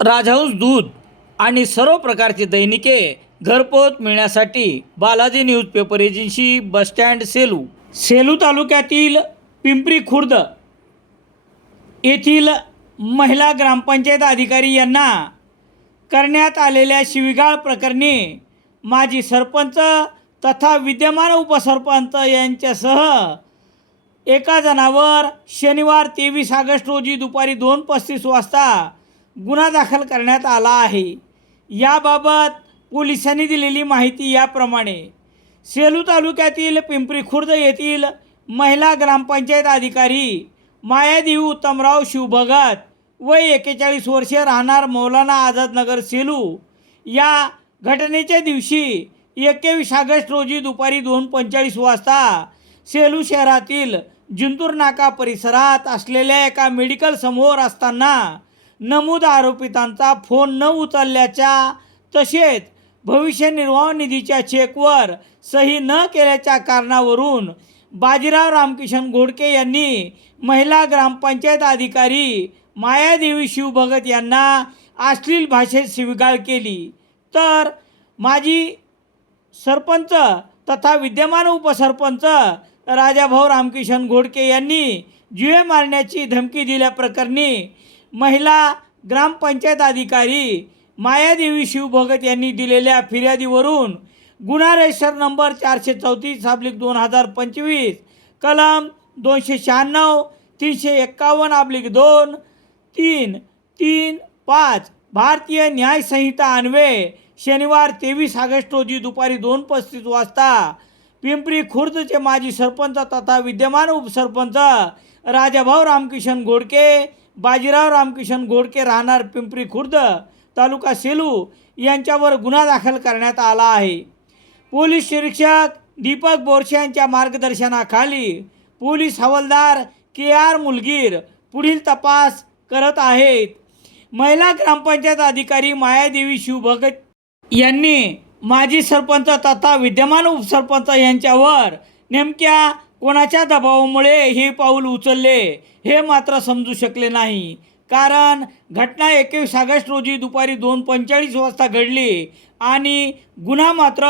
राजहंस दूध आणि सर्व प्रकारची दैनिके घरपोच मिळण्यासाठी Balaji newspaper agency bus stand Selu. Selu तालुक्यातील पिंपरी खुर्द येथील महिला ग्रामपंचायत अधिकारी यांना करण्यात आलेल्या शिवीगाळ प्रकरणी माजी सरपंच तथा विद्यमान उपसरपंच यांच्यासह एका जणावर शनिवार तेवीस ऑगस्ट रोजी दुपारी दोन पस्तीस वाजता गुन्हा दाखल करण्यात आला आहे. याबाबत पोलिसांनी दिलेली माहिती याप्रमाणे सेलू तालुक्यातील पिंपरी खुर्द येथील महिला ग्रामपंचायत अधिकारी मायादेवी उत्तमराव शिवभगत वय एकेचाळीस वर्षे राहणार मौलाना आझादनगर सेलू या घटनेच्या दिवशी एकवीस ऑगस्ट रोजी दुपारी दोन पंचेचाळीस वाजता सेलू शहरातील जिंतूर नाका परिसरात असलेल्या एका मेडिकल समोर असताना नमूद आरोपितांचा फोन न उचलल्याच्या तसेच भविष्य निर्वाह निधीच्या चेकवर सही न केल्याच्या कारणावरून बाजीराव रामकिशन घोडके यांनी महिला ग्रामपंचायत अधिकारी मायादेवी शिवभगत यांना अश्लील भाषेत स्वीकार केली. तर माजी सरपंच तथा विद्यमान उपसरपंच राजाभाऊ रामकिशन घोडके यांनी जीवे मारण्याची धमकी दिल्याप्रकरणी महिला ग्रामपंचायत अधिकारी मायादेवी शिवभगत यांनी दिलेल्या फिर्यादीवरून गुन्हा रजिस्टर नंबर चारशे चौतीस अब्लिक दोन हजार पंचवीस कलम दोनशे शहाण्णव तीनशे एक्कावन्न अब्लिक दोन तीन तीन पाच भारतीय न्याय संहिता अन्वये शनिवार तेवीस ऑगस्ट रोजी दुपारी दोन पस्तीस वाजता पिंपरी खुर्दचे माजी सरपंच तथा विद्यमान उपसरपंच राजाभाऊ रामकिशन घोडके बाजीराव रामकिशन घोडके राहणार पिंपरी खुर्द तालुका सेलू यांच्यावर गुन्हा दाखल करण्यात आला आहे. पोलीस निरीक्षक दीपक बोरसे यांच्या मार्गदर्शनाखाली पोलीस हवालदार के आर मुलगीर पुढील तपास करत आहेत. महिला ग्रामपंचायत अधिकारी मायादेवी शिवभगत यांनी माजी सरपंच तथा विद्यमान उपसरपंच यांच्यावर नेमक्या कोणाच्या दबावामुळे हे पाऊल उचलले हे मात्र समजू शकले नाही. कारण घटना एकवीस ऑगस्ट रोजी दुपारी दोन पंचेचाळीस वाजता घडली आणि गुन्हा मात्र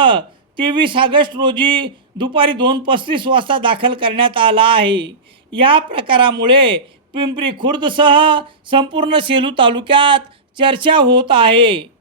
तेवीस ऑगस्ट रोजी दुपारी दोन पस्तीस वाजता दाखल करण्यात आला आहे. या प्रकारामुळे पिंपरी खुर्दसह संपूर्ण सेलू तालुक्यात चर्चा होत आहे.